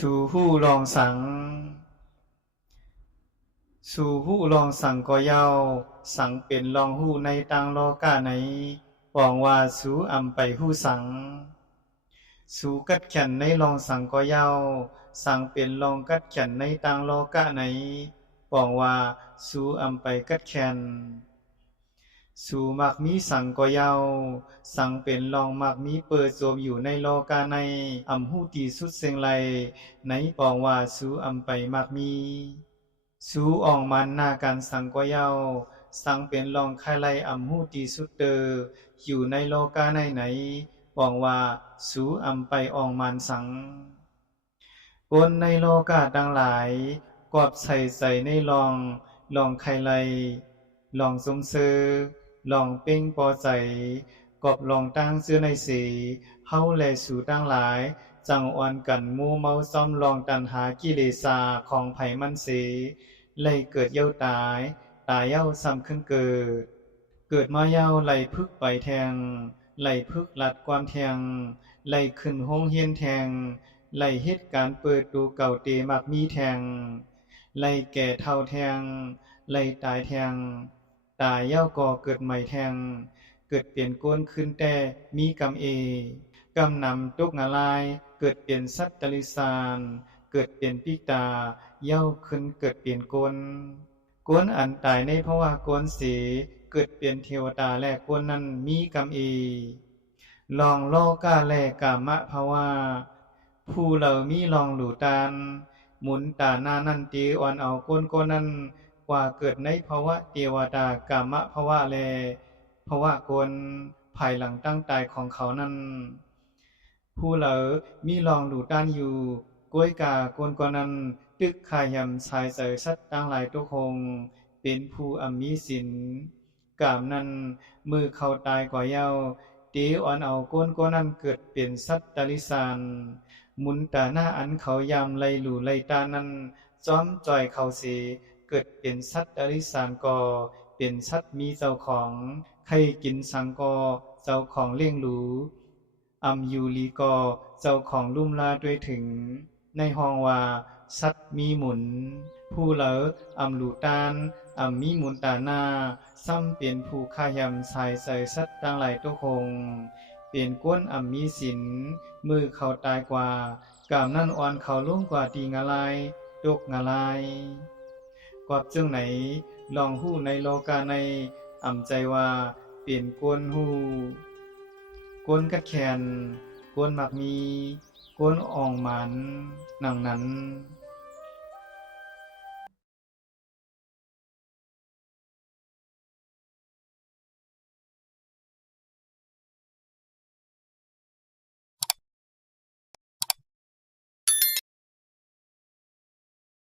สู่หู้ลองสังสู่หู้ลองสังก็เย้าสังเป็นลองหู้ในต่างโลกาไหนปองว่าสู่อำไปหู้สังสู่กัดแขนในลองสังก็เย้าสังเป็นลองกัดแขนในต่างโลกาไหนปองว่าสู่อำไปกัดแขนสู่มักมีสังก็เย้าสังเป็นลองมักมีเปิดโจมอยู่ในโลกาในอำหู้ตีสุดเสียงไหลในปองว่าสู่อำไปมักมีสู่อองมันหน้าการสังก็เย้าสังเป็นรองคายไลอำหู้ตีสุดเดออยู่ในโลกาในไหนปองว่าสู่อำไปอองมันสังกนในโลกาดังหลายกอบใส่ในลองไข่ไลลองสมเซอลองเป้งปอใจกอบลองตั้งเสื้อในสีเฮาแลสู่ตั้งหลายจังอวนกันมูเมาซ่อมลองตันหากิเลสาของไผมันสีเลยเกิดเย้าตายตายเย้าซ้ำขึ้นเกิดมาเย้าไหลพึกไปแทงไหลพึกลัดความแทงไหลขึ้นห้องเฮียนแทงไหลเหตุการเปิดดูเก่าเตมักมีแทงไหลแก่เท่าแทงไหลตายแทงตายเย้าก่อเกิดใหม่แทงเกิดเปลี่ยนก้นขึ้นแต่มีกรรมกำนำตุกงาลายเกิดเปลี่ยนสัตตลิสานเกิดเปลี่ยนปิกตาเย้าขึ้นเกิดเปลี่ยนกวนอันตายในภาวะกวนสีเกิดเปลี่ยนเทวดาและกวนนั้นมีกรรมลองโลกาแลกามะภาวะผู้เหล่ามีลองหลู่ตานหมุนตาหน้านั่นตีอ่อนเอาก้นนั้นกว่าเกิดในภาวะเทวดากามะภาวะแลภาวะกวนภายหลังตั้งตายของเขานั้นผู้เหล่ามีลองหลู่ต้านอยู่ก้วยกากวนกว่านั้นตึกขายำชายเสยสัตว์ตั้งหลายตุคงเป็นผู้อมีศีลกามนั้นมือเขาตายกว่าเย้าตีอ่อนเอาก้นนั้นเกิดเป็นสัตว์ตลิสานหมุนตาหน้าอันเขายามไลหลู่ไลตานั้นจ้อมจ่อยเขาสีเกิดเป็นสัตว์ตลิสานก่อเป็นสัตว์มีเจ้าของใครกินสังกอเจ้าของเลี้ยงหรูอัมยูลีกอเจ้าของลุ่มลาด้วยถึงในห้องว่าสัตว์มีหมุนผู้เหลออัมหลูตานอัมมีหมุนตาหน้าซ้ำเป็นผู้ขายำสายใส่สัตว์ต่างหลายตุคงเป็นก้นอัมมีศีลมือเขาตายกว่ากามนั่นอ่อนเขาลุ่มกว่าตีงาลายตกงาลายกอบจึงไหนลองหู้ในโลกาในอ่ำใจว่าเปลี่ยนกวนหูกวนกัดแขนกวนหมักมีกวนอ่องหมันหนังนั้น